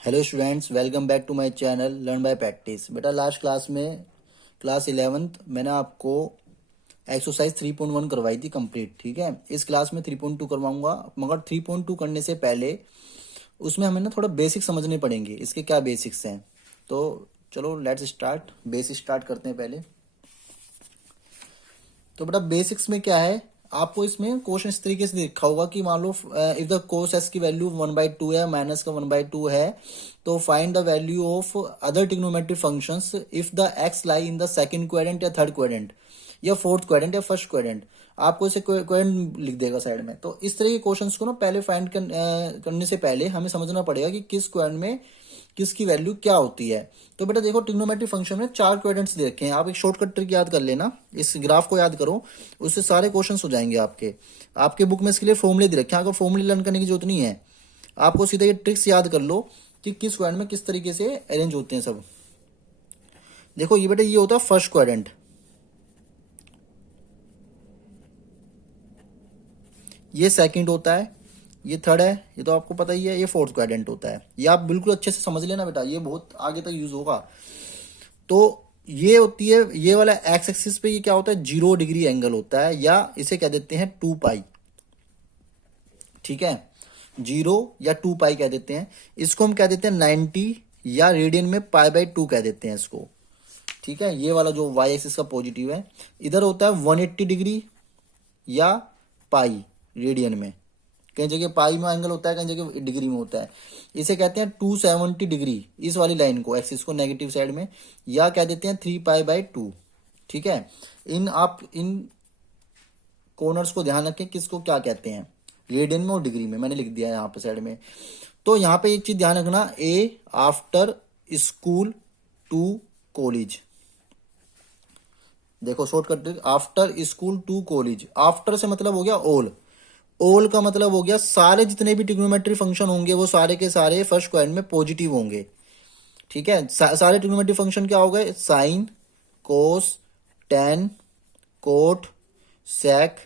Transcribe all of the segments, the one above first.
Hello students, welcome back to my channel learn by practice. बेटा last class में class 11th मैंने आपको exercise 3.1 करवाई थी कंप्लीट। ठीक है, इस क्लास में 3.2 करवाऊंगा, मगर 3.2 करने से पहले उसमें हमें ना थोड़ा बेसिक समझने पड़ेंगे। इसके क्या बेसिक्स हैं, तो चलो लेट्स स्टार्ट। बेसिक स्टार्ट करते हैं पहले। तो बेटा बेसिक्स में क्या है, आपको इसमें क्वेश्चन इस तरीके से लिखा होगा कि मान लो इफ द कोस एस की वैल्यू 1/2 है, माइनस का 1/2 है, तो find the value of other trigonometric functions if the x lie in the second quadrant या थर्ड क्वाड्रेंट या फोर्थ क्वाड्रेंट या फर्स्ट क्वाड्रेंट। आपको इसे क्वाड्रेंट लिख देगा साइड में। तो इस तरह के क्वेश्चंस को ना पहले फाइंड करने से पहले हमें समझना पड़ेगा कि किस क्वाड्रेंट में किसकी वैल्यू क्या होती है। तो बेटा देखो, ट्रिग्नोमेट्रिक फंक्शन में 4 क्वाड्रेंट्स दे रखे हैं। आप एक शॉर्टकट ट्रिक याद कर लेना, इस ग्राफ को याद करो, उससे सारे क्वेश्चंस हो जाएंगे आपके। आपके बुक में इसके लिए फॉर्मूले दे रखे हैं, आपको फॉर्मूले लर्न करने की जरूरत नहीं है। आपको सीधा ये ट्रिक्स याद कर लो कि किस क्वाड्रेंट में किस तरीके से अरेंज होते हैं सब। देखो ये बेटा, ये होता है फर्स्ट क्वाड्रेंट, ये सेकंड होता है, ये थर्ड है, ये तो आपको पता ही है, ये फोर्थ क्वाड्रेंट होता है। ये आप बिल्कुल अच्छे से समझ लेना बेटा, ये बहुत आगे तक यूज होगा। तो ये होती है, ये वाला एक्स एक्सिस पे ये क्या होता है, 0 डिग्री एंगल होता है, या इसे कह देते हैं 2 पाई। ठीक है, 0 या 2 पाई कह देते हैं। इसको हम कह देते हैं 90, या रेडियन में π/2 कह देते हैं इसको। ठीक है, ये वाला जो वाई एक्सिस का पॉजिटिव है, इधर होता है 180 डिग्री या पाई रेडियन में। कई जगह पाई में एंगल होता है, कई जगह डिग्री में होता है। इसे कहते हैं 270 डिग्री, इस वाली लाइन को, एक्सिस को नेगेटिव साइड में, या कह देते हैं 3π/2। ठीक है, इन कॉर्नर्स को ध्यान रखें, किसको क्या कहते हैं, रेडियन में और डिग्री में। मैंने लिख दिया यहाँ पे साइड में। तो यहाँ पे एक चीज ध्यान रखना, a after school to college. देखो shortcut, after school to college. After से मतलब हो गया ऑल का मतलब हो गया सारे जितने भी ट्रिग्नोमेट्री फंक्शन होंगे वो सारे के सारे फर्स्ट क्वाड्रेंट में पॉजिटिव होंगे। ठीक है, सारे ट्रिग्नोमेट्री फंक्शन क्या हो गए, साइन, कोस, टेन, कोट, सेक,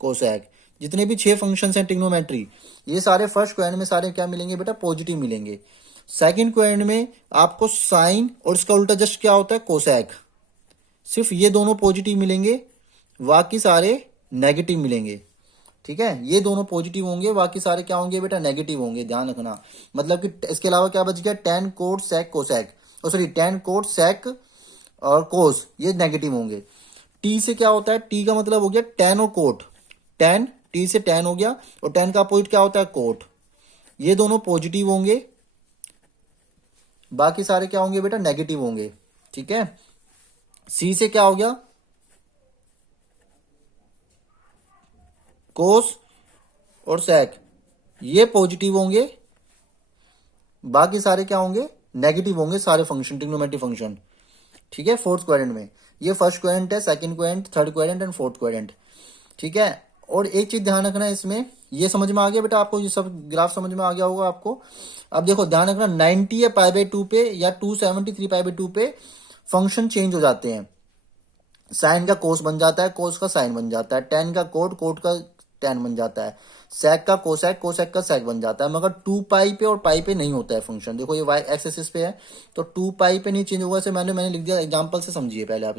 कोसेक। जितने भी 6 फंक्शन हैं ट्रिग्नोमेट्री, ये सारे फर्स्ट क्वाड्रेंट में सारे क्या मिलेंगे बेटा, पॉजिटिव मिलेंगे। सेकंड क्वाड्रेंट में आपको साइन और इसका उल्टा जस्ट क्या होता है, कोसेक। सिर्फ ये दोनों पॉजिटिव मिलेंगे, बाकी सारे नेगेटिव मिलेंगे। ठीक है, ये दोनों पॉजिटिव होंगे, बाकी सारे क्या होंगे बेटा, नेगेटिव होंगे, ध्यान रखना। मतलब कि इसके अलावा क्या बच गया, टेन, कोट, सेक, कोसेक, और सॉरी टेन, कोट, सेक और कोस, ये नेगेटिव होंगे। टी से क्या होता है, टी का मतलब हो गया टेन और कोट। टेन, टी से टेन हो गया, और टेन का अपोजिट क्या होता है, कोट। ये दोनों पॉजिटिव होंगे, बाकी सारे क्या होंगे बेटा, नेगेटिव होंगे। ठीक है, सी से क्या हो गया, कोस और सेक, ये पॉजिटिव होंगे, बाकी सारे क्या होंगे, नेगेटिव होंगे, सारे फंक्शन ट्रिग्नोमेट्रिक फंक्शन। ठीक है, फोर्थ क्वाड्रेंट में ये फर्स्ट क्वाड्रेंट है, second quadrant, third quadrant and fourth quadrant. ठीक है, और एक चीज ध्यान रखना है इसमें, ये समझ में आ गया बेटा आपको, ये सब ग्राफ समझ में आ गया होगा आपको। अब देखो ध्यान रखना, 90 या π/2 पे या 273 π/2 पे फंक्शन चेंज हो जाते हैं। साइन का कोस बन जाता है, कोस का साइन बन जाता है, टेन का कोट, कोट का टेन बन जाता है, सेक का कोसेक, कोसेक का सेक बन जाता है। मगर 2 पाई पे और पाई पे नहीं होता है फंक्शन। देखो ये वाई एक्स एक्सिस पे है, तो 2 पाई पे नहीं चेंज होगा। से मैंने लिख दिया, एग्जांपल से समझिए पहले आप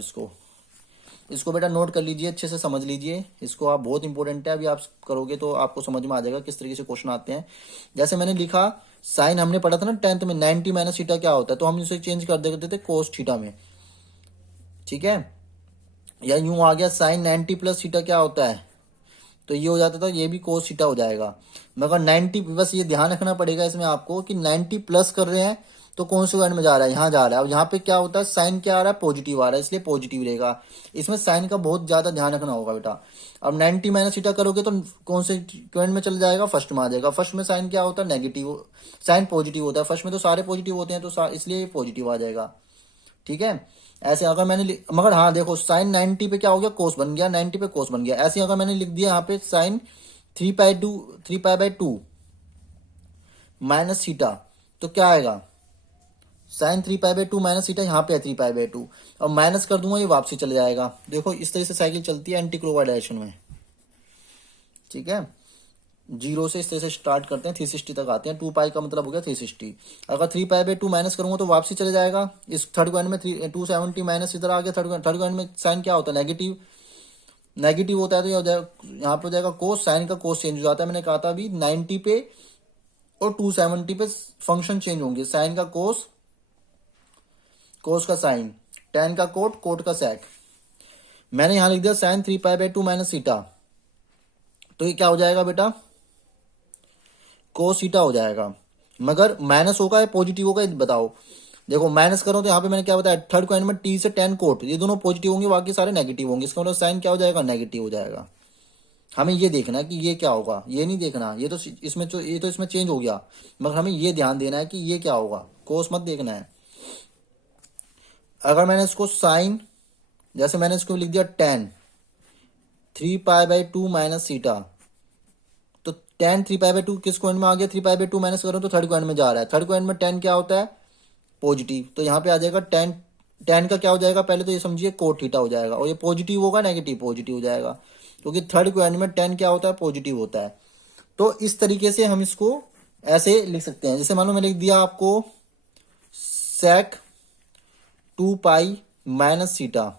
इसको बेटा नोट कर लीजिए, अच्छे से समझ लीजिए इसको आप, बहुत इंपॉर्टेंट है। अभी आप करोगे तो आपको समझ में आ जाएगा किस तरीके से क्वेश्चन आते हैं। जैसे मैंने लिखा, साइन हमने पढ़ा था ना 10th में, 90 माइनस थीटा क्या होता है, तो हम इसे चेंज कर देते थे कोस थीटा में। ठीक है, या यूं आ गया, साइन 90 प्लस थीटा क्या होता है, तो ये हो जाता था, ये भी कोस थीटा हो जाएगा। मगर 90, बस ये ध्यान रखना पड़ेगा इसमें आपको कि 90 प्लस कर रहे हैं तो कौन से में जा रहा है, यहाँ जा रहा है। अब यहाँ पे क्या होता है, साइन क्या आ रहा है, पॉजिटिव आ रहा है, इसलिए पॉजिटिव रहेगा। इसमें साइन का बहुत ज्यादा ध्यान रखना होगा बेटा। अब 90 माइनस थीटा करोगे तो कौन से क्वेंट में चल जाएगा, फर्स्ट में आ जाएगा। फर्स्ट में साइन क्या होता है, नेगेटिव, साइन पॉजिटिव होता है। फर्स्ट में तो सारे पॉजिटिव होते हैं, तो इसलिए पॉजिटिव आ जाएगा। ठीक है, ऐसे अगर मैंने मगर हाँ देखो, साइन 90 पे क्या हो गया, कोस बन गया, 90 पे कोस बन गया। ऐसे अगर मैंने लिख दिया यहाँ पे साइन 3π/2 माइनस थीटा, तो क्या आएगा, साइन 3π/2 माइनस थीटा, यहाँ पे है 3π/2, और माइनस कर दूंगा, ये वापसी चले जाएगा। देखो इस तरह से साइकिल चलती है एंटी क्लॉकवाइज डायरेक्शन में। ठीक है, जीरो से इस तरह से स्टार्ट करते हैं 360 तक आते हैं। 2 पाई का मतलब हो गया 360। अगर 3 पाई/2 माइनस करूंगा तो वापसी चले जाएगा। इस थर्ड क्वाड्रेंट में 270 माइनस इधर आ गया। थर्ड क्वाड्रेंट में साइन क्या होता है, नेगेटिव। नेगेटिव होता है तो यहाँ पे हो जाएगा कोस, साइन का कोस चेंज हो जाता है। मैंने कहा था अभी 90 पे और 270 पे फंक्शन चेंज होंगे। साइन का कोस, कोस का साइन, टेन का कोट, कोट का सेक। मैंने यहां लिख दिया साइन 3 पाई/2 माइनस सीटा, तो ये क्या हो जाएगा बेटा, कोस सीटा हो जाएगा। मगर माइनस होगा या पॉजिटिव होगा ये बताओ। देखो माइनस करो तो यहाँ पे मैंने क्या बताया, थर्ड क्वाड्रेंट में टी से टेन कोट, ये दोनों पॉजिटिव होंगे, बाकी सारे नेगेटिव होंगे। इसका मतलब साइन क्या हो जाएगा, नेगेटिव हो जाएगा। हमें ये देखना है कि ये क्या होगा, ये नहीं देखना ये तो इसमें चेंज हो गया, मगर हमें ये ध्यान देना है कि ये क्या होगा, कोस मत देखना है। अगर मैंने इसको साइन, जैसे मैंने इसको लिख दिया टेन 3 पाई/2 माइनस सीटा, तो टेन 3 पाई/2 किस क्वाड्रेंट में आ गया, 3 पाई/2 माइनस करो तो थर्ड क्वाड्रेंट में जा रहा है। थर्ड क्वाड्रेंट में टेन क्या होता है, पॉजिटिव, तो यहाँ पे आ जाएगा टेन। टेन का क्या हो जाएगा, पहले तो ये समझिए कोट थीटा हो जाएगा, और ये पॉजिटिव होगा नेगेटिव, पॉजिटिव हो जाएगा, क्योंकि थर्ड क्वाड्रेंट में टेन क्या होता है, पॉजिटिव होता है। तो इस तरीके से हम इसको ऐसे लिख सकते हैं। जैसे मान लो मैंने लिख दिया आपको सेक 2 पाई माइनस सीटा,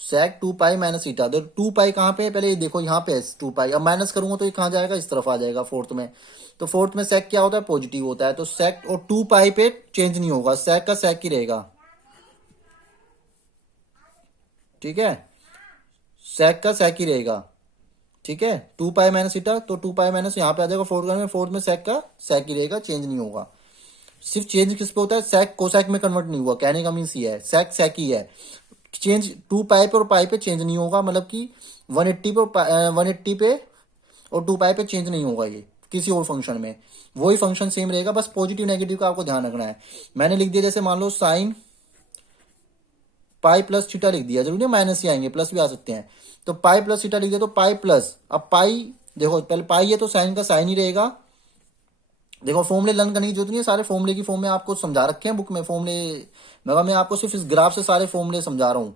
सेक 2 पाई माइनस सीटा। तो 2 पाई कहाँ पे है, पहले ये देखो यहाँ पे है 2 पाई। अब माइनस करूंगा तो ये कहाँ जाएगा, इस तरफ आ जाएगा फोर्थ में। तो फोर्थ में सेक क्या होता है, पॉजिटिव होता है। तो सेक और 2 पाई पे चेंज नहीं होगा, सेक का सेक ही रहेगा। ठीक है, सेक का सेक ही रहेगा। ठीक है, 2 पाई माइनस सीटा, तो 2 पाई माइनस यहाँ पे आ जाएगा फोर्थ में, फोर्थ में सेक का सेक ही रहेगा, चेंज नहीं होगा। सिर्फ चेंज किस पे होता है, सेक कोसेक में कन्वर्ट नहीं हुआ, कहने का मीन्स ये है, सेक सेक ही है। चेंज 2 पाई पे और पाई पे चेंज नहीं होगा, मतलब कि 180 पे और 180 पे और 2 पाई पे चेंज नहीं होगा ये किसी और फंक्शन में, वही फंक्शन सेम रहेगा, बस पॉजिटिव नेगेटिव का आपको ध्यान रखना है। मैंने लिख दिया, जैसे मान लो साइन पाई प्लस थीटा लिख दिया, जरूरी है माइनस ही आएंगे, प्लस भी आ सकते हैं। तो पाई प्लस थीटा लिख दिया, तो पाई प्लस, अब पाई देखो पहले पाई है तो साइन का साइन ही रहेगा। देखो फॉर्मूले लर्न करने की जरूरत नहीं है, सारे फॉर्मूले की फॉर्म में आपको समझा रखे हैं बुक में फॉर्मूले, मगर मैं आपको सिर्फ इस ग्राफ से सारे फॉर्मूले समझा रहा हूँ।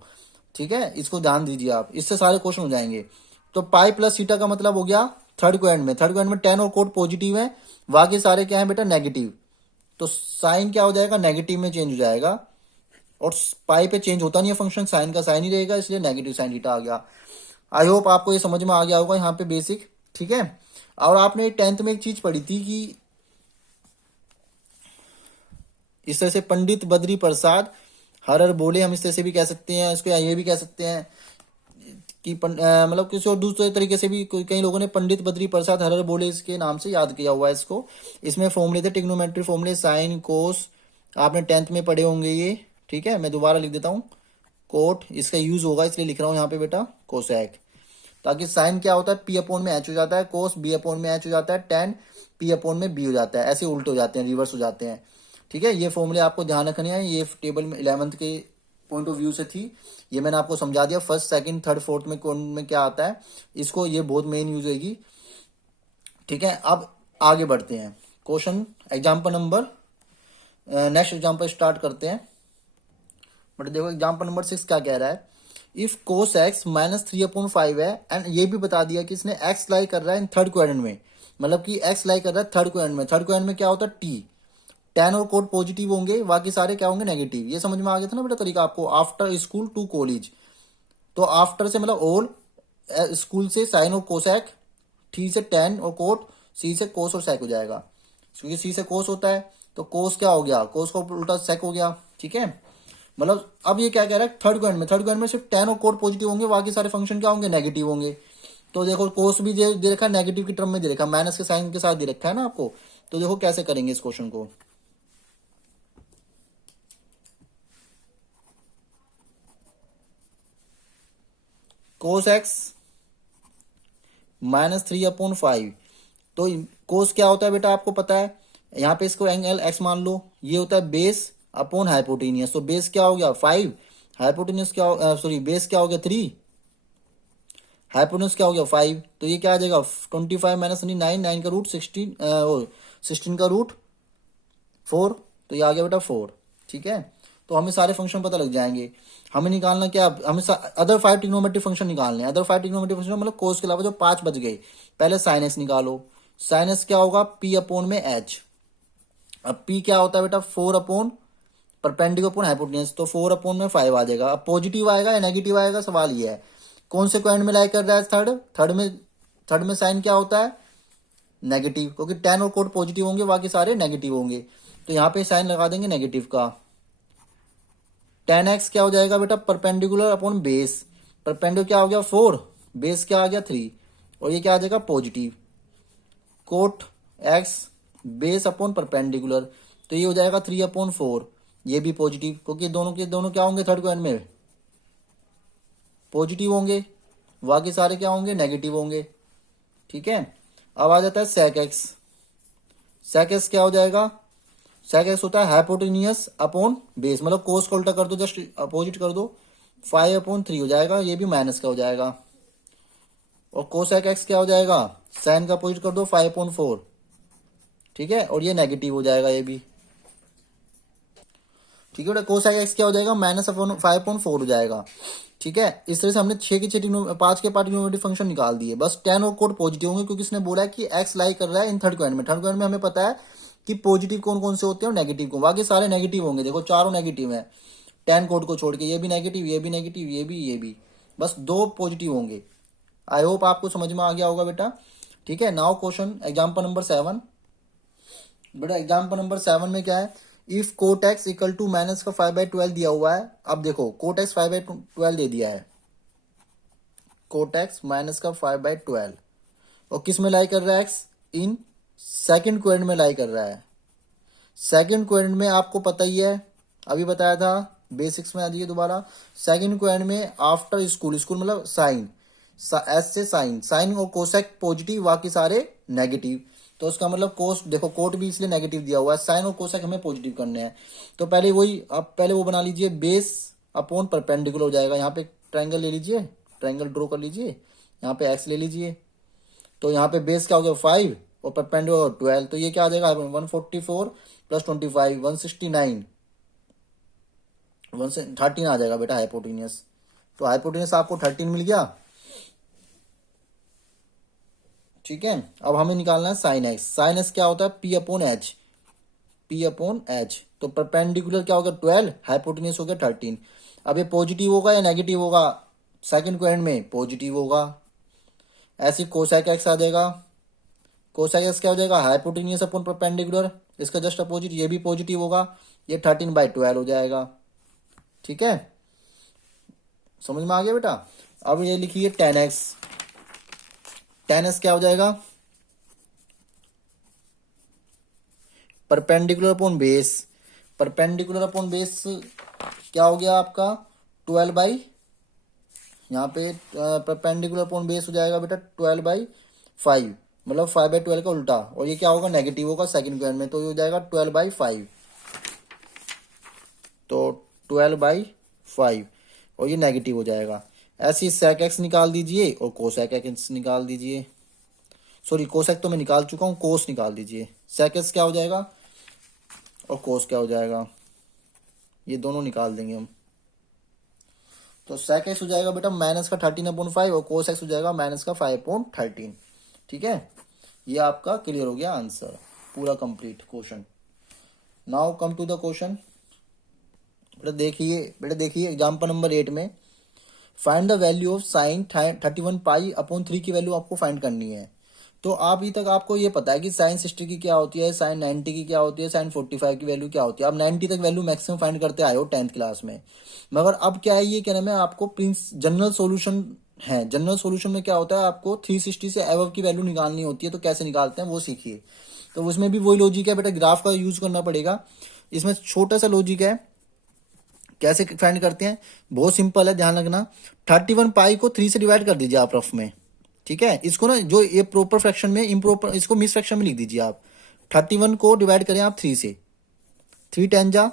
ठीक है, इसको ध्यान दीजिए आप, इससे सारे क्वेश्चन हो जाएंगे। तो पाई प्लस थीटा का मतलब हो गया थर्ड क्वाड्रेंट में, थर्ड क्वाड्रेंट में टेन और कोट पॉजिटिव है, बाकी सारे क्या है बेटा, नेगेटिव। तो साइन क्या हो जाएगा, नेगेटिव में चेंज हो जाएगा, और पाई पे चेंज होता नहीं है फंक्शन, साइन का साइन ही रहेगा, इसलिए नेगेटिव साइन थीटा आ गया। आई होप आपको ये समझ में आ गया होगा यहाँ पे बेसिक। ठीक है, और आपने टेंथ में एक चीज पढ़ी थी कि इस तरह से पंडित बद्री प्रसाद हर हर बोले, हम इस तरह से भी कह सकते हैं इसको, या ये भी कह सकते हैं कि मतलब किसी और दूसरे तरीके से भी कई लोगों ने पंडित बद्री प्रसाद हर हर बोले इसके नाम से याद किया हुआ है इसको। इसमें फॉर्मूले थे टिग्नोमेट्री फॉर्मूले, साइन कोस, आपने टेंथ में पढ़े होंगे ये। ठीक है, मैं दोबारा लिख देता हूँ, कोट इसका यूज होगा इसलिए लिख रहा हूँ यहाँ पे बेटा कोसेक, ताकि साइन क्या होता है, पी अपॉन में एच हो जाता है, कोस बी अपॉन में एच हो जाता है, टेन पी अपॉन में बी हो जाता है, ऐसे उल्टे हो जाते हैं, रिवर्स हो जाते हैं। ठीक है, ये फॉर्मूले आपको ध्यान रखने हैं, ये टेबल में 11th के पॉइंट ऑफ व्यू से थी, ये मैंने आपको समझा दिया। फर्स्ट सेकंड थर्ड फोर्थ में कौन में क्या आता है, इसको ये बहुत मेन यूज होगी। ठीक है, अब आगे बढ़ते हैं, question example number next example start करते हैं। बट देखो एग्जाम्पल नंबर 6 क्या कह रहा है, इफ कोस एक्स -3/5 है, एंड ये भी बता दिया कि इसने एक्स लाई कर रहा है इन थर्ड क्वाड्रेंट में, मतलब कि एक्स लाई कर रहा है थर्ड क्वाड्रेंट में। थर्ड क्वाड्रेंट में क्या होता है, टी, टेन और कोड पॉजिटिव होंगे, बाकी सारे क्या होंगे, नेगेटिव। ये समझ में आ गया था ना बेटा तरीका आपको, आफ्टर स्कूल टू कॉलेज। तो आफ्टर से मतलब ऑल, स्कूल से साइन और कोसेक, टी से टेन और कोट, सी से कोस और सेक हो जाएगा, क्योंकि सी से कोस होता है, तो कोस क्या हो गया, कोस का उल्टा सेक हो गया। ठीक है, मतलब अब ये क्या कह रहा है, थर्ड क्वाड्रेंट में सिर्फ टेन और कोट पॉजिटिव होंगे, बाकी सारे फंक्शन क्या होंगे, नेगेटिव होंगे। तो देखो कोस भी दे रखा है, नेगेटिव की टर्म में दे रखा है, माइनस के साइन के साथ दे रखा है ना आपको। तो देखो कैसे करेंगे इस क्वेश्चन को, कोस एक्स -3/5, तो कोस क्या होता है बेटा आपको पता है, यहाँ पे इसको एंगल एक्स मान लो, ये होता है बेस अपॉन हाइपोटेनियस। तो बेस क्या हो गया 5, हाइपोटेनियस क्या, सॉरी बेस क्या हो गया 3, हाइपोटेन्यूस क्या हो गया 5, तो ये क्या आ जाएगा 25 माइनस 9, 9 का रूट 16, 16 का रूट 4, तो ये आ गया बेटा 4। ठीक है, तो हमें सारे फंक्शन पता लग जाएंगे। हमें निकालना क्या, हमें अदर 5 ट्रिग्नोमेट्रिक फंक्शन निकालने हैं। अदर 5 ट्रिग्नोमेट्रिक फंक्शन मतलब कोस के अलावा जो 5 बच गए। पहले साइन एक्स निकालो। साइन एक्स क्या होगा, पी अपॉन में एच। अब पी क्या होता है बेटा, 4 अपॉन परपेंडिकुलर अपॉन हाइपोटेन्यूज, तो 4 अपॉन में 5 आ जाएगा। अब पॉजिटिव आएगा या नेगेटिव आएगा, सवाल ये है। कौन से क्वाड्रेंट में लाई कर रहा है, थर्ड में साइन क्या होता है, नेगेटिव, क्योंकि टेन और कोट पॉजिटिव होंगे, बाकी सारे नेगेटिव होंगे। तो यहाँ पे साइन लगा देंगे नेगेटिव का। टेन एक्स क्या हो जाएगा बेटा, परपेंडिकुलर अपॉन बेस। परपेंडिकुलर क्या हो गया 4, बेस क्या आ गया 3, और ये क्या आ जाएगा positive. Cot x base upon perpendicular, तो ये हो जाएगा 3 अपॉन 4, ये भी पॉजिटिव, क्योंकि दोनों के दोनों क्या होंगे थर्ड क्वाड्रेंट में पॉजिटिव होंगे, बाकी सारे क्या होंगे नेगेटिव होंगे। ठीक है, अब आ जाता है सेक एक्स। सेक एक्स क्या हो जाएगा, सेक एक्स होता है हाइपोटेनियस अपॉन बेस, मतलब कोस को उल्टा कर दो, जस्ट अपोजिट कर दो, 5 अपॉन 3 हो जाएगा, ये भी माइनस का हो जाएगा। और कोसेक एक्स क्या हो जाएगा, साइन का अपोजिट कर दो, 5 अपॉन 4। ठीक है, और ये नेगेटिव हो जाएगा ये भी। ठीक है बेटा, कोसेक एक्स क्या हो जाएगा, माइनस अपॉन 5 अपॉन 4 हो जाएगा। ठीक है, इस तरह से हमने 6 के 6 5 के 5 ट्रिग्नोमेट्रिक फंक्शन निकाल दिए। बस टेन और कोट पॉजिटिव होंगे, क्योंकि इसने बोला है कि एक्स लाई कर रहा है इन थर्ड क्वाड्रेंट में। थर्ड क्वाड्रेंट में हमें पता है कि पॉजिटिव कौन कौन से होते हैं और नेगेटिव कौन, बाकी सारे नेगेटिव होंगे। देखो चारों नेगेटिव है, टेन कोट को छोड़ के, ये भी नेगेटिव, ये भी नेगेटिव, ये भी, बस 2 पॉजिटिव होंगे। आई होप आपको समझ में आ गया होगा बेटा। ठीक है, नाउ क्वेश्चन एग्जाम्पल नंबर 7। बेटा एग्जाम्पल नंबर 7 में क्या है, if cot x equal to minus का 5/12 दिया हुआ है। अब देखो कोट एक्स 5/12 दे दिया है, कोट एक्स माइनस का 5/12, और किस में लाई कर रहा है एक्स, इन सेकंड क्वाड्रेंट में लाई कर रहा है। सेकंड क्वाड्रेंट में आपको पता ही है, अभी बताया था, बेसिक्स में आ जाइए दोबारा। सेकंड क्वाड्रेंट में आफ्टर स्कूल, स्कूल मतलब साइन, एस से साइन, साइन और कोसेक पॉजिटिव, बाकी सारे नेगेटिव। तो उसका मतलब कोस, देखो कोट भी इसलिए नेगेटिव दिया हुआ है, साइन और कोसेक हमें पॉजिटिव करने हैं। तो पहले वही, आप पहले वो बना लीजिए, बेस अपॉन परपेंडिकुलर हो जाएगा। यहाँ पे ट्रायंगल ले लीजिए, ट्रायंगल ड्रॉ कर लीजिए, यहाँ पे एक्स ले लीजिए। तो यहाँ पे बेस क्या हो गया 5 और परपेंडिकुलर 12, तो ये क्या आ जाएगा 144 प्लस 25 169, 13 आ जाएगा बेटा हाइपोटेनियस। तो हाइपोटेनियस आपको 13 मिल गया। ठीक है, अब हमें निकालना है साइन एक्स। साइन एक्स क्या होता है, P upon H, P upon H. तो परपेंडिकुलर क्या होगा 12, हाइपोटेनियस हो गया 13। अब ये पॉजिटिव होगा या नेगेटिव होगा, सेकंड क्वाड्रेंट में पॉजिटिव होगा। ऐसे कोसेक एक्स आ जाएगा, कोसेक एक्स क्या हो जाएगा, हाइपोटेनियस अपॉन परपेंडिकुलर, इसका जस्ट अपोजिट, ये भी पॉजिटिव होगा, ये 13/12 हो जाएगा। ठीक है, समझ में आ गया बेटा। अब ये लिखिए टेन एक्स, टेन एक्स क्या हो जाएगा, perpendicular upon base, perpendicular upon base क्या हो गया आपका 12, यहाँ पे परपेंडिकुलर अपॉन बेस हो जाएगा बेटा 12/5, मतलब 5/12 का उल्टा, और ये क्या होगा नेगेटिव होगा सेकंड क्वाड्रेंट में, तो ये हो जाएगा 12/5, तो 12/5, और ये नेगेटिव हो जाएगा। ऐसे ही सेक एक्स निकाल दीजिए और कोसेक एक्स निकाल दीजिए। सॉरी, कोसेक तो मैं निकाल चुका हूँ, कोस निकाल दीजिए। सेक एक्स क्या हो जाएगा और कोस क्या हो जाएगा, ये दोनों निकाल देंगे हम। तो सेक एक्स हो जाएगा बेटा माइनस का 13/5, और कोस एक्स हो जाएगा माइनस का 5/13। ठीक है, ये आपका क्लियर हो गया आंसर, पूरा complete question. Now come to the question. बेटा देखिए एग्जाम्पल नंबर 8 में find the value of sine 31π/3 की वैल्यू आपको फाइंड करनी है। तो अभी तक आपको ये पता है कि साइन 60 की क्या होती है, साइन 90 की क्या होती है, साइन 45 की वैल्यू क्या होती है। आप 90 तक वैल्यू मैक्सिमम फाइंड करते आए हो 10th क्लास में। मगर अब क्या है, ये क्या नाम है, आपको प्रिंस जनरल सॉल्यूशन है। जनरल सॉल्यूशन में क्या होता है, आपको 360 से अबव की वैल्यू निकालनी होती है। तो कैसे निकालते हैं वो सीखिए। तो उसमें भी वही लॉजिक है बेटा, ग्राफ का यूज करना पड़ेगा। इसमें छोटा सा लॉजिक है, कैसे फाइंड करते हैं, बहुत सिंपल है, ध्यान रखना। 31π को 3 से डिवाइड कर दीजिए आप रफ में। ठीक है, इसको ना जो ये प्रॉपर फ्रैक्शन में, इम्प्रॉपर इसको मिस फ्रैक्शन में लिख दीजिए आप। 31 को डिवाइड करें आप 3 से, 3 10 जा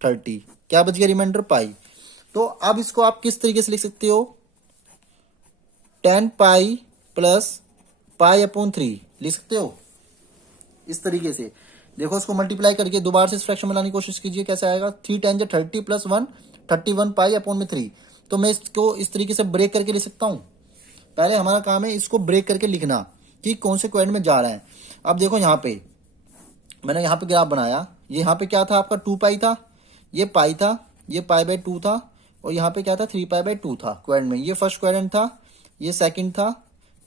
30, क्या बच गया रिमाइंडर पाई। तो अब इसको आप किस तरीके से लिख सकते हो, 10π + π/3 लिख सकते हो इस तरीके से। देखो इसको मल्टीप्लाई करके दोबारा से इस फ्रैक्शन में लाने की कोशिश कीजिए, कैसे आएगा, 3 10 30 प्लस 1 31 पाई अपॉन में 3। तो मैं इसको इस तरीके से ब्रेक करके लिख सकता हूँ। पहले हमारा काम है इसको ब्रेक करके लिखना कि कौन से क्वाड्रेंट में जा रहा है। अब देखो यहाँ पे मैंने यहाँ पे ग्राफ बनाया, ये यहाँ पे क्या था आपका 2 पाई था, ये पाई था, ये पाई बाई 2 था, और यहाँ पे क्या था 3 पाई बाई 2 था क्वाड्रेंट में। ये फर्स्ट क्वाड्रेंट था, ये सेकंड था,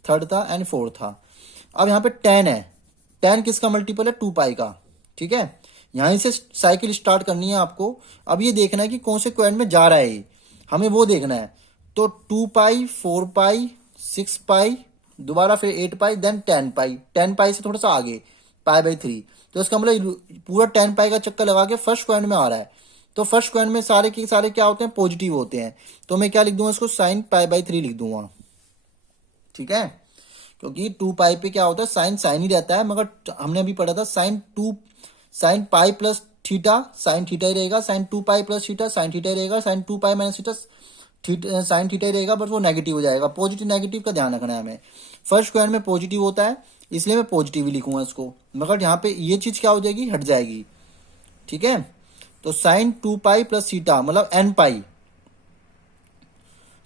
थर्ड था एंड फोर्थ था। अब यहाँ पे 10 है, 10 किसका मल्टीपल है, 2 पाई का। ठीक है, यहीं से साइकिल स्टार्ट करनी है आपको। अब ये देखना है कि कौन से क्वाड्रेंट में जा रहा है, हमें वो देखना है। तो 2 पाई, 4 पाई, 6 पाई, दोबारा फिर 8 पाई, देन 10 पाई, 10 पाई से थोड़ा सा आगे पाई बाई 3। तो इसका मतलब पूरा 10 पाई का चक्कर लगा के फर्स्ट क्वाड्रेंट में आ रहा है। तो फर्स्ट क्वाड्रेंट में सारे के सारे क्या होते हैं, पॉजिटिव होते हैं। तो मैं क्या लिख दूंगा इसको, साइन पाई बाई 3 लिख दूंगा। ठीक है, क्योंकि 2 पाई पे क्या होता है, साइन साइन ही रहता है, मगर हमने अभी पढ़ा था sine pi plus theta sine theta ही रहेगा, sine 2 pi plus theta sine theta ही रहेगा, sine 2 pi minus theta sine theta ही रहेगा, बट वो नेगेटिव हो जाएगा। पॉजिटिव नेगेटिव का ध्यान रखना है हमें। फर्स्ट क्वाड्रेंट में पॉजिटिव होता है, इसलिए मैं पॉजिटिव ही लिखूंगा इसको, मगर यहाँ पे ये चीज क्या हो जाएगी, हट जाएगी। ठीक है, तो साइन 2 पाई प्लस थीटा मतलब n पाई,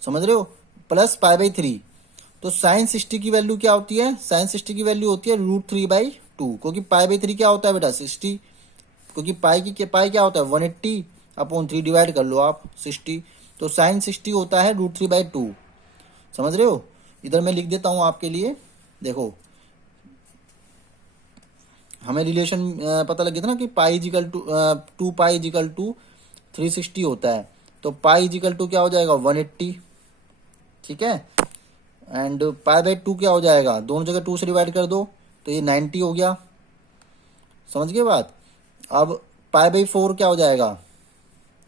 समझ रहे हो, प्लस पाई बाई 3। तो साइन 60 की वैल्यू क्या होती है, साइन 60 की वैल्यू होती है √3/2, क्योंकि पाई बाई 3 क्या होता है बेटा 60, क्योंकि पाई क्या होता है 180 अपॉन 3 डिवाइड कर लो आप 60। तो साइन 60 होता है √3/2, समझ रहे हो। इधर मैं लिख देता हूं आपके लिए, देखो हमें रिलेशन पता लग गया था ना कि pi equal to 2 pi equal to 360 होता है। तो पाई इजिकल टू क्या हो जाएगा 180। ठीक है, एंड पाई बाई 2 क्या हो जाएगा, दोनों जगह 2 से डिवाइड कर दो तो ये 90 हो गया, समझ गए बात। अब पाई बाई 4 क्या हो जाएगा,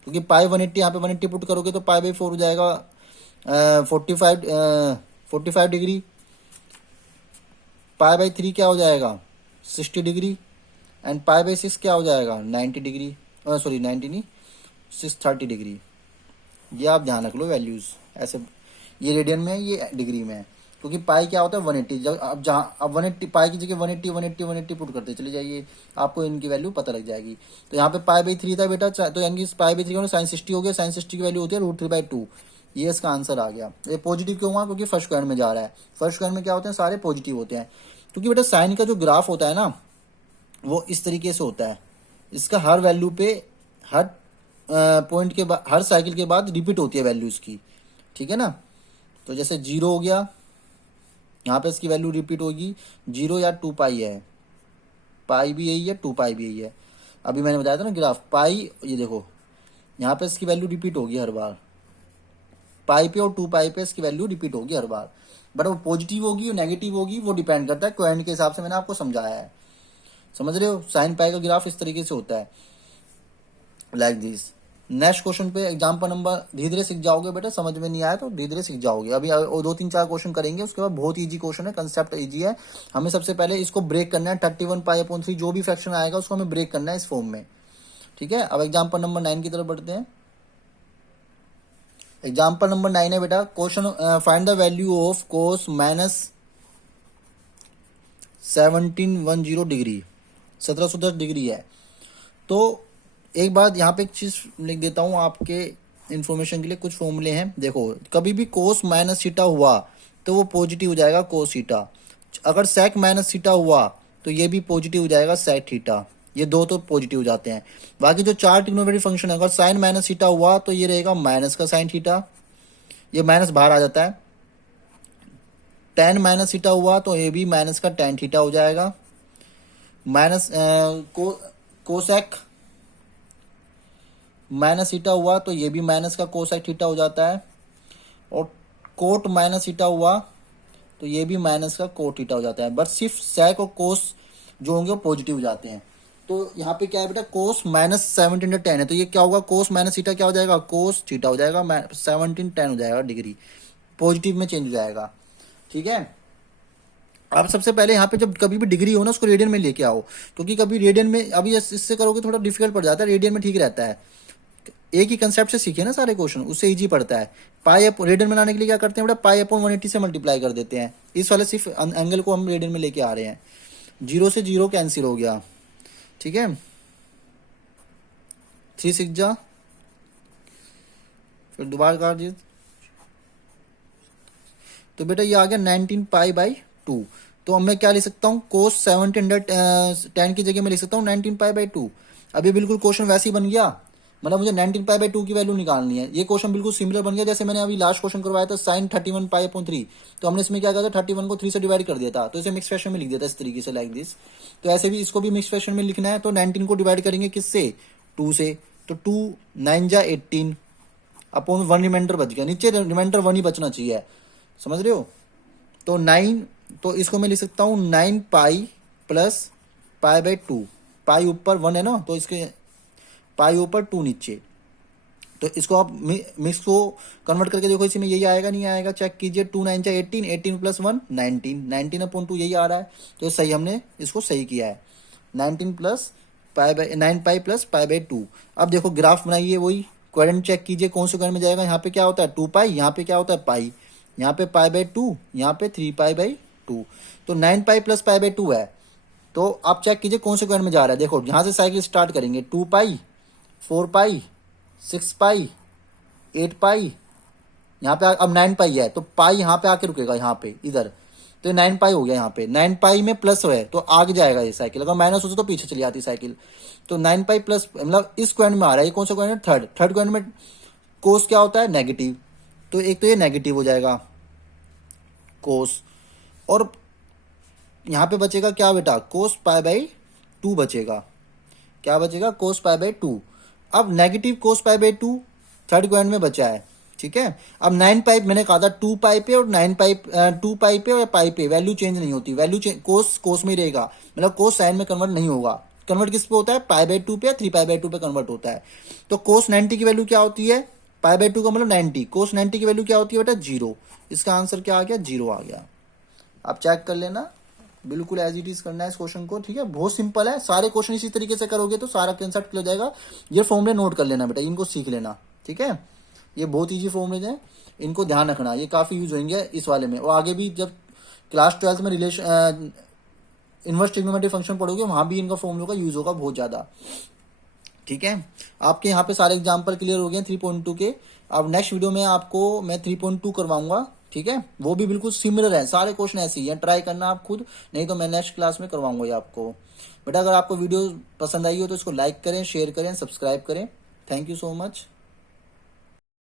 क्योंकि पाई 180 यहाँ पे 180 पुट करोगे तो पाई बाई 4 हो जाएगा 45 डिग्री। पाई बाई 3 क्या हो जाएगा 60 डिग्री, एंड पाई बाई 6 क्या हो जाएगा 90 डिग्री, सॉरी 90 नहीं 630 डिग्री। ये आप ध्यान रख लो वैल्यूज ऐसे, ये रेडियन में है, ये डिग्री में है, क्योंकि पाई क्या होता है 180। जब अब जहाँ अब 180 पाई की जगह 180 पुट करते चले जाइए, आपको इनकी वैल्यू पता लग जाएगी। तो यहाँ पे पाई बाई 3 था बेटा, तो यानी पाई बाई 3 साइन 60 हो गया, साइन 60 की वैल्यू होती है √3/2। ये इसका आंसर आ गया। ये पॉजिटिव क्यों हुआ, क्योंकि फर्स्ट क्वाड्रेंट में जा रहा है। फर्स्ट क्वाड्रेंट में क्या होते हैं, सारे पॉजिटिव होते हैं, क्योंकि बेटा साइन का जो ग्राफ होता है ना वो इस तरीके से होता है, इसका हर वैल्यू पे हर पॉइंट के बाद हर साइकिल के बाद रिपीट होती है वैल्यू इसकी। ठीक है ना, तो जैसे 0 हो गया, यहाँ पे इसकी वैल्यू रिपीट होगी 0 या 2 पाई है, पाई भी यही है 2 पाई भी यही है। अभी मैंने बताया था ना ग्राफ पाई, ये देखो यहाँ पे इसकी वैल्यू रिपीट होगी हर बार, पाई पे और 2 पाई पे इसकी वैल्यू रिपीट होगी हर बार, बट वो पॉजिटिव होगी और नेगेटिव होगी वो डिपेंड करता है क्वाड्रेंट के हिसाब से, मैंने आपको समझाया है, समझ रहे हो। साइन पाई का ग्राफ इस तरीके से होता है, लाइक दिस। नेक्स्ट क्वेश्चन पे एग्जाम्पल नंबर, धीरे धीरे सीख जाओगे बेटा, समझ में नहीं आया तो धीरे धीरे सीख जाओगे। अभी 2 3 4 क्वेश्चन करेंगे, उसके बाद बहुत इजी क्वेश्चन है, कंसेप्ट इजी है। हमें सबसे पहले इसको ब्रेक करना है, 31 पाई अपॉन 3 जो भी फ्रैक्शन आएगा उसको हमें ब्रेक करना है इस फॉर्म में। ठीक है, अब एग्जाम्पल नंबर 9 की तरफ बढ़ते हैं। एग्जाम्पल नंबर 9 है बेटा, question find the value of cos minus 1710 degree, 1710 degree है। तो एक बात यहाँ पे एक चीज लिख देता हूँ आपके इंफॉर्मेशन के लिए, कुछ फॉर्मूले हैं। देखो कभी भी कोस माइनस थीटा हुआ तो वो पॉजिटिव हो जाएगा कोस थीटा, अगर सेक माइनस थीटा हुआ तो ये भी पॉजिटिव हो जाएगा सेक थीटा, ये दो तो पॉजिटिव हो जाते हैं। बाकी जो 4 ट्रिग्नोमेट्रिक फंक्शन है, अगर साइन माइनस थीटा हुआ तो ये रहेगा माइनस का साइन थीटा, ये माइनस बाहर आ जाता है। टेन माइनस थीटा हुआ तो ये भी माइनस का टेन थीटा हो जाएगा। माइनस कोसेक माइनस थीटा हुआ तो ये भी माइनस का कोसेक थीटा हो जाता है, और कोट माइनस थीटा हुआ तो ये भी माइनस का कोट थीटा हो जाता है, बट सिर्फ सेक और कोस जो होंगे वो पॉजिटिव हो जाते हैं। तो यहाँ पे क्या है बेटा, कोस माइनस 1710 है, तो ये क्या होगा, कोस माइनस थीटा क्या हो जाएगा, कोस थीटा हो जाएगा, 1710 हो जाएगा डिग्री, पॉजिटिव में चेंज हो जाएगा। ठीक है, आप सबसे पहले यहाँ पे जब कभी भी डिग्री हो ना उसको रेडियन में लेके आओ, क्योंकि कभी रेडियन में अभी इससे करोगे थोड़ा डिफिकल्ट पड़ जाता है, रेडियन में ठीक रहता है। एक ही कंसेप्ट से सीखे ना सारे क्वेश्चन, उससे इजी पड़ता है। पाई रेडियन में लाने के लिए क्या करते हैं बेटा, पाई अपॉन 180 से मल्टीप्लाई कर देते हैं, इस वाले सिर्फ एंगल को हम रेडियन में लेके आ रहे हैं। 0 से 0 कैंसिल हो गया, ठीक है, 3 6 जा, फिर दोबारा काट दिए तो बेटा ये आ गया 19 पाई बाई 2। तो अब मैं क्या लिख सकता हूँ, कोस 70/10 की जगह मैं लिख सकता हूँ 19 पाई बाई 2। अब ये बिल्कुल क्वेश्चन वैसे ही बन गया, मतलब मुझे 19 पाई बाई 2 की वैल्यू निकालनी है। ये क्वेश्चन बिल्कुल सिमिलर बन गया जैसे मैंने अभी लास्ट क्वेश्चन करवाया था साइन 31 पाई अपॉन 3। तो हमने इसमें क्या किया था, 31 को 3 से डिवाइड कर दिया था, तो इसे मिक्स फ्रैक्शन में लिख दिया था इस तरीके से, लाइक दिस। तो ऐसे भी इसको भी मिक्स फ्रैक्शन में लिखना है, तो 19 को डिवाइड करेंगे किससे, 2 से, तो 2 9 जा 18 अपॉन 1 रिमाइंडर बच गया, नीचे रिमाइंडर 1 ही बचना चाहिए, समझ रहे हो। तो 9, तो इसको मैं लिख सकता हूँ 9 पाई प्लस पाई बाई 2, पाई ऊपर 1 है ना, तो इसके पाई ऊपर 2 नीचे। तो इसको आप मिक्स को कन्वर्ट करके देखो, इसमें यही आएगा नहीं आएगा, चेक कीजिए। 2 9 जा 18, 18 प्लस 1 19, 19 अपॉन 2 यही आ रहा है, तो सही, हमने इसको सही किया है। 19 plus pi by 9 pi plus pi by 2। अब देखो ग्राफ बनाइए, वही क्वाड्रेंट चेक कीजिए कौन से क्वाड्रेंट में जाएगा। यहाँ पे क्या होता है 2 पाई, यहाँ पे क्या होता है पाई, यहाँ पे पाई बाई 2, यहाँ पे 3 पाई बाई 2। तो 9 पाई प्लस पाई बाई 2 है, तो आप चेक कीजिए कौन से क्वाड्रेंट में जा रहा है। देखो यहाँ से साइकिल स्टार्ट करेंगे, 2 पाई 4 पाई 6 पाई 8 पाई, यहाँ पे अब 9 पाई है, तो पाई यहाँ पे आके रुकेगा, यहाँ पे इधर, तो ये 9 पाई हो गया। यहाँ पे 9 पाई में प्लस है तो आगे जाएगा ये साइकिल, अगर माइनस होता तो पीछे चली जाती साइकिल। तो 9 पाई प्लस, मतलब इस क्वाड्रेंट में आ रहा है, ये कौन सा क्वाड्रेंट, थर्ड क्वाड्रेंट में कोस क्या होता है, नेगेटिव, तो एक तो ये नेगेटिव हो जाएगा कोस, और यहाँ पे बचेगा क्या बेटा, कोस पाई बाई 2 बचेगा, क्या बचेगा, कोस पाई बाई 2। अब negative cos pi by 2 third quadrant में बचा है, ठीक है। अब 9 पाई मैंने कहा था 2 पाई पे और 9 पाई 2 पाई पे और पाई पे वैल्यू चेंज नहीं होती, वैल्यू कोस में ही रहेगा, मतलब कोस साइन में कन्वर्ट नहीं होगा। कन्वर्ट किस पे होता है, पाई बाई 2 पे या 3 पाई बाई 2 पे कन्वर्ट होता है। तो कोस 90 की वैल्यू क्या होती है, पाई बाई 2 का मतलब 90, कोस 90 की वैल्यू क्या होती है बेटा, 0। इसका आंसर क्या आ गया, 0 आ गया। आप चेक कर लेना, बिल्कुल एज इट इज करना है इस क्वेश्चन को, ठीक है। बहुत सिंपल है, सारे क्वेश्चन इसी तरीके से करोगे तो सारा कंसेप्ट क्लियर हो जाएगा। ये फॉर्मूले नोट कर लेना बेटा, इनको सीख लेना, ठीक है। ये बहुत ईजी फॉर्मूले हैं, इनको ध्यान रखना, ये काफी यूज होंगे इस वाले में, और आगे भी जब क्लास 12 में रिलेशन इनवर्स ट्रिग्नोमेट्री फंक्शन पढ़ोगे वहां भी इनका फॉर्मूलों का यूज होगा बहुत ज्यादा, ठीक है। आपके यहाँ पे सारे एग्जाम्पल क्लियर हो गए 3.2 के। अब नेक्स्ट वीडियो में आपको मैं 3.2 करवाऊंगा, ठीक है। वो भी बिल्कुल सिमिलर है, सारे क्वेश्चन ऐसे ही है, ट्राई करना आप खुद, नहीं तो मैं नेक्स्ट क्लास में करवाऊंगा ये आपको। बेटा अगर आपको वीडियो पसंद आई हो तो इसको लाइक करें, शेयर करें, सब्सक्राइब करें। Thank you so much.